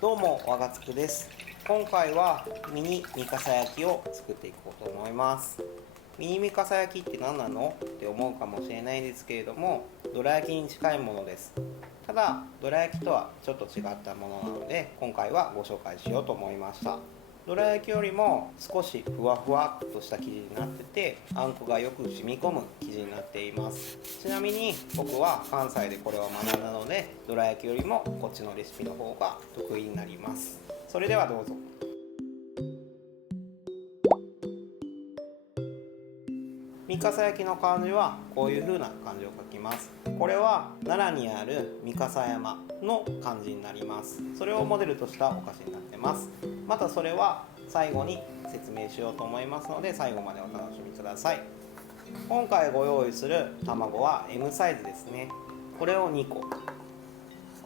どうも、わがつくです。今回はミニミカサ焼きを作っていこうと思います。ミニミカサ焼きって何なのって思うかもしれないですけれども、どら焼きに近いものです。ただ、どら焼きとはちょっと違ったものなので、今回はご紹介しようと思いました。どら焼きよりも少しふわふわっとした生地になってて、あんこがよく染み込む生地になっています。ちなみに僕は関西でこれを学んだので、どら焼きよりもこっちのレシピの方が得意になります。それではどうぞ。三笠焼きの漢字はこういう風な漢字を書きます。これは奈良にある三笠山の漢字になります。それをモデルとしたお菓子になってます。またそれは最後に説明しようと思いますので、最後までお楽しみください。今回ご用意する卵は M サイズですね。これを2個、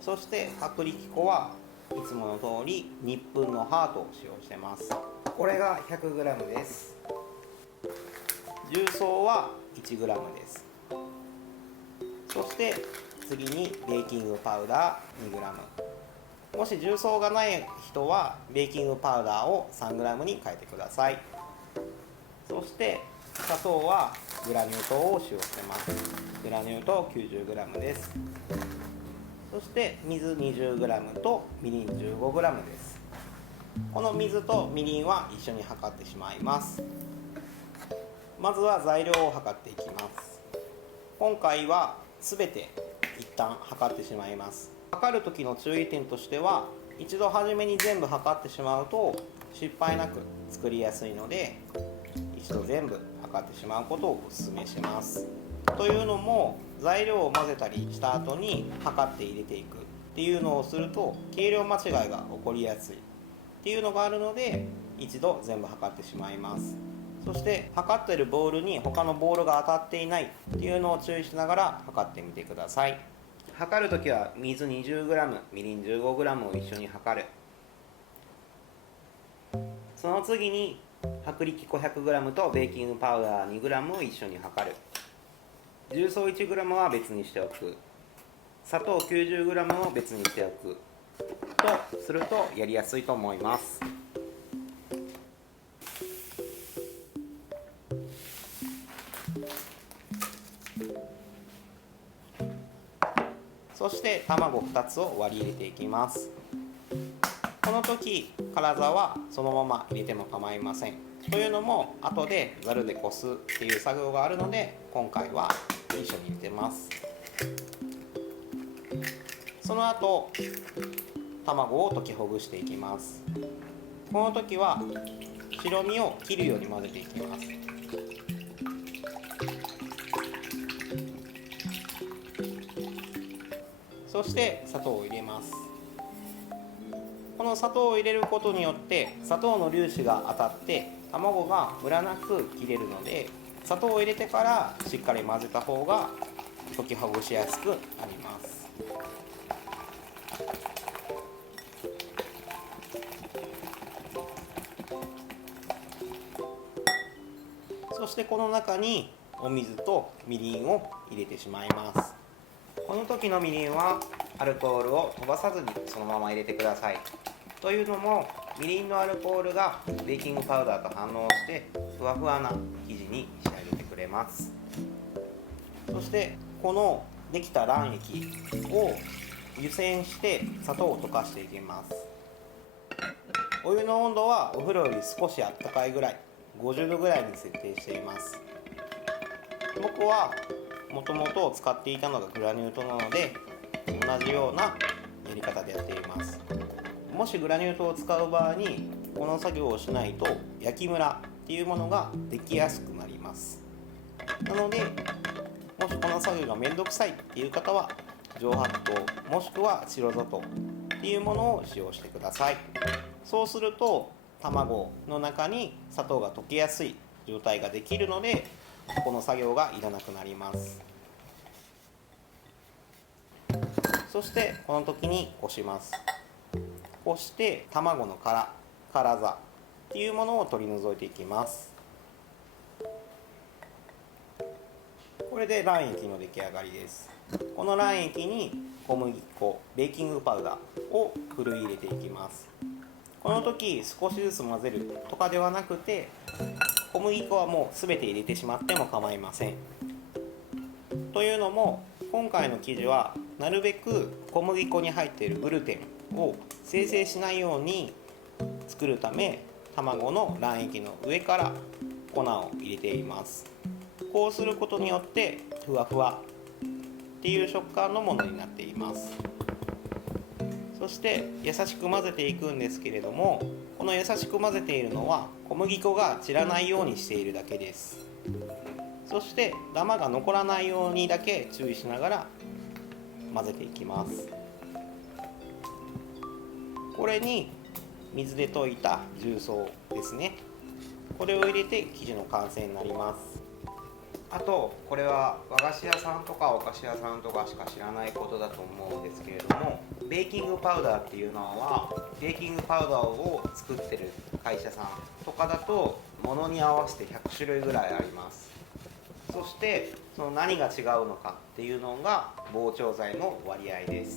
そして薄力粉はいつもの通りニップンのハートを使用してます。これが 100g です。重曹は 1g です。そして次にベーキングパウダー 2g。 もし重曹がない人はベーキングパウダーを 3g に変えてください。そして砂糖はグラニュー糖を使用してます。グラニュー糖 90g です。そして水 20g とみりん 15g です。この水とみりんは一緒に測ってしまいます。まずは材料を測っていきます。今回は全て一旦測ってしまいます。測る時の注意点としては、一度初めに全部測ってしまうと失敗なく作りやすいので、一度全部測ってしまうことをお勧めします。というのも、材料を混ぜたりした後に測って入れていくっていうのをすると計量間違いが起こりやすいっていうのがあるので、一度全部測ってしまいます。そして測っているボールに他のボールが当たっていないっていうのを注意しながら測ってみてください。測るときは水 20g、みりん 15g を一緒に測る。その次に薄力粉 100g とベーキングパウダー 2g を一緒に測る。重曹 1g は別にしておく。砂糖 90g を別にしておくとするとやりやすいと思います。そして卵2つを割り入れていきます。この時辛さはそのまま入れても構いません。というのも後でざるでこすっていう作業があるので、今回は一緒に入れてます。その後卵を溶きほぐしていきます。この時は白身を切るように混ぜていきます。そして砂糖を入れます。この砂糖を入れることによって砂糖の粒子が当たって卵がムラなく切れるので、砂糖を入れてからしっかり混ぜた方が溶きほぐしやすくなります。そしてこの中にお水とみりんを入れてしまいます。この時のみりんはアルコールを飛ばさずにそのまま入れてください。というのも、みりんのアルコールがベーキングパウダーと反応してふわふわな生地に仕上げてくれます。そしてこのできた卵液を湯煎して砂糖を溶かしていきます。お湯の温度はお風呂より少しあったかいぐらい、50度ぐらいに設定しています。僕はもともと使っていたのがグラニュー糖なので、同じようなやり方でやっています。もしグラニュー糖を使う場合にこの作業をしないと焼きムラっていうものができやすくなります。なので、もしこの作業がめんどくさいっていう方は上白糖もしくは白砂糖っていうものを使用してください。そうすると卵の中に砂糖が溶けやすい状態ができるので、この作業がいらなくなります。そしてこの時にこします。こして卵の辛さっていうものを取り除いていきます。これで卵液の出来上がりです。この卵液に小麦粉、ベーキングパウダーをふるい入れていきます。この時少しずつ混ぜるとかではなくて、小麦粉はもう全て入れてしまっても構いません。というのも今回の生地はなるべく小麦粉に入っているグルテンを生成しないように作るため、卵の卵液の上から粉を入れています。こうすることによってふわふわっていう食感のものになっています。そして優しく混ぜていくんですけれども、この優しく混ぜているのは小麦粉が散らないようにしているだけです。そしてダマが残らないようにだけ注意しながら混ぜていきます。これに水で溶いた重曹ですね、これを入れて生地の完成になります。あとこれは和菓子屋さんとかお菓子屋さんとかしか知らないことだと思うんですけれども、ベーキングパウダーっていうのはベーキングパウダーを作ってる会社さんとかだと物に合わせて100種類ぐらいあります。そしてその何が違うのかっていうのが膨張剤の割合です。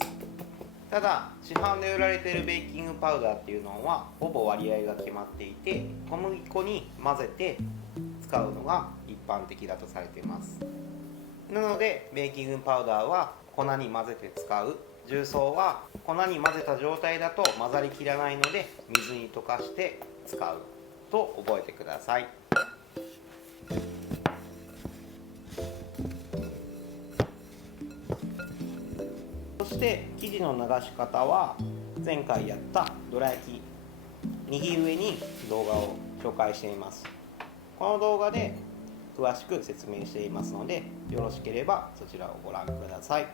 ただ市販で売られているベーキングパウダーっていうのはほぼ割合が決まっていて、小麦粉に混ぜて使うのが一般的だとされています。なのでベーキングパウダーは粉に混ぜて使う、重曹は粉に混ぜた状態だと混ざりきらないので水に溶かして使うと覚えてください。そして生地の流し方は前回やったどら焼き右上に動画を紹介しています。この動画で詳しく説明していますので、よろしければそちらをご覧ください。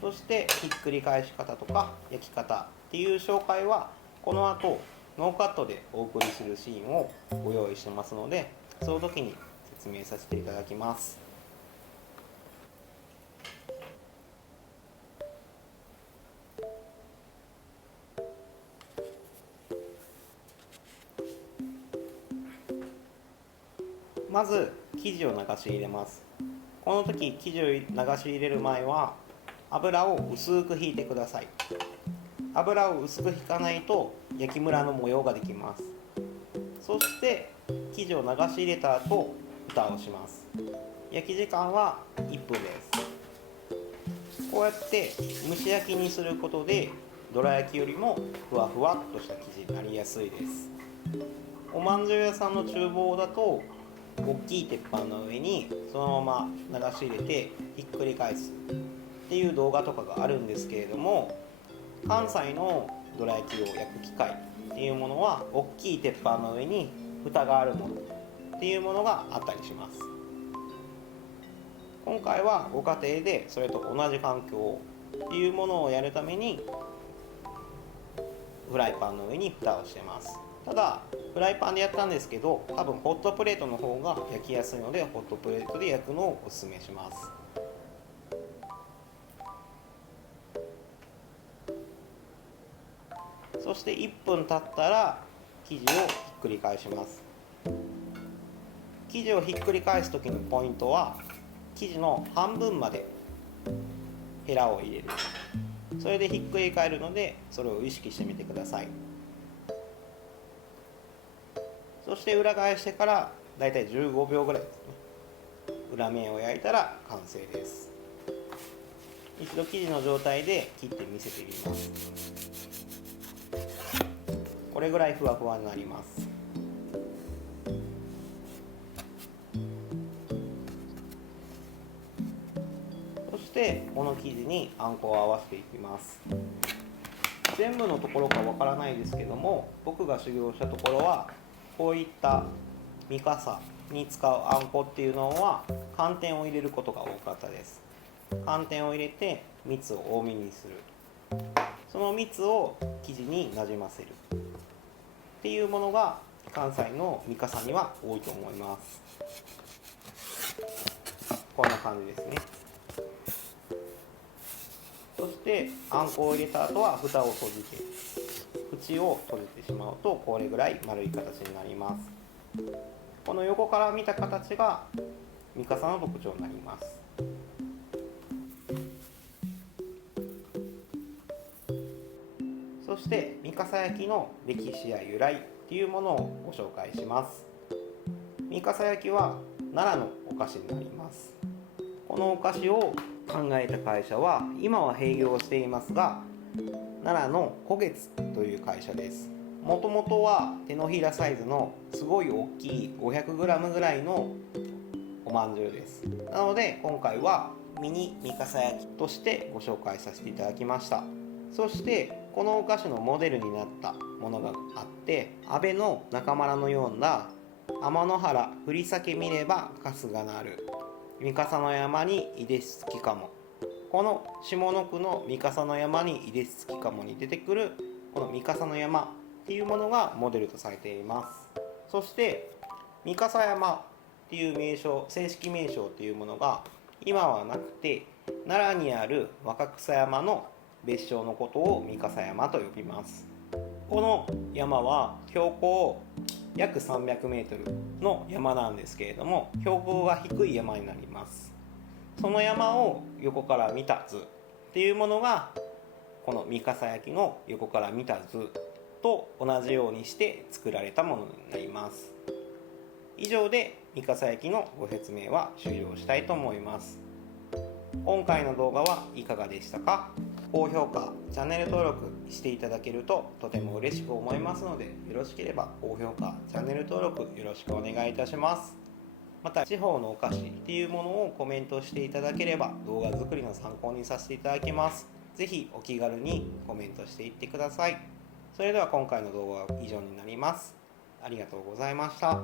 そしてひっくり返し方とか焼き方っていう紹介はこの後ノーカットでお送りするシーンをご用意してますので、その時に説明させていただきます。まず生地を流し入れます。この時生地を流し入れる前は油を薄く引いてください。油を薄く引かないと焼きムラの模様ができます。そして生地を流し入れた後蓋をします。焼き時間は1分です。こうやって蒸し焼きにすることでどら焼きよりもふわふわっとした生地になりやすいです。おまんじゅう屋さんの厨房だと大きい鉄板の上にそのまま流し入れてひっくり返すっていう動画とかがあるんですけれども、関西のどら焼きを焼く機械っていうものは大きい鉄板の上に蓋があるものっていうものがあったりします。今回はご家庭でそれと同じ環境っていうものをやるためにフライパンの上に蓋をしてます。ただフライパンでやったんですけど、多分ホットプレートの方が焼きやすいのでホットプレートで焼くのをおすすめします。そして1分経ったら生地をひっくり返します。生地をひっくり返す時のポイントは生地の半分までヘラを入れる、それでひっくり返るのでそれを意識してみてください。そして裏返してからだいたい15秒ぐらいですね、裏面を焼いたら完成です。一度生地の状態で切って見せてみます。これぐらいふわふわになります。そしてこの生地にあんこを合わせていきます。全部のところかわからないですけども、僕が修行したところはこういった三笠に使うあんこっていうのは寒天を入れることが多かったです。寒天を入れて蜜を多めにする、その蜜を生地になじませるっていうものが関西の三笠には多いと思います。こんな感じですね。そしてあんこを入れた後は蓋を閉じて、縁を閉じてしまうとこれぐらい丸い形になります。この横から見た形が三笠の特徴になります。そして三笠焼の歴史や由来っていうものをご紹介します。三笠焼は奈良のお菓子になります。このお菓子を考えた会社は今は閉業していますが、奈良の古月という会社です。もともとは手のひらサイズのすごい大きい 500g ぐらいのおまんじゅうです。なので今回はミニ三笠焼としてご紹介させていただきました。そしてこのお菓子のモデルになったものがあって、安倍の中村のような天の原振り裂け見れば春日なる、三笠の山にいでしつきかも、この下の句の三笠の山にいでしつきかもに出てくるこの三笠の山っていうものがモデルとされています。そして三笠山っていう名称、正式名称っていうものが今はなくて、奈良にある若草山の別称のことを三笠山と呼びます。この山は標高約300メートルの山なんですけれども、標高が低い山になります。その山を横から見た図っていうものがこの三笠焼の横から見た図と同じようにして作られたものになります。以上で三笠焼のご説明は終了したいと思います。今回の動画はいかがでしたか？高評価、チャンネル登録していただけるととても嬉しく思いますので、よろしければ高評価、チャンネル登録よろしくお願いいたします。また地方のお菓子っていうものをコメントしていただければ動画作りの参考にさせていただきます。ぜひお気軽にコメントしていってください。それでは今回の動画は以上になります。ありがとうございました。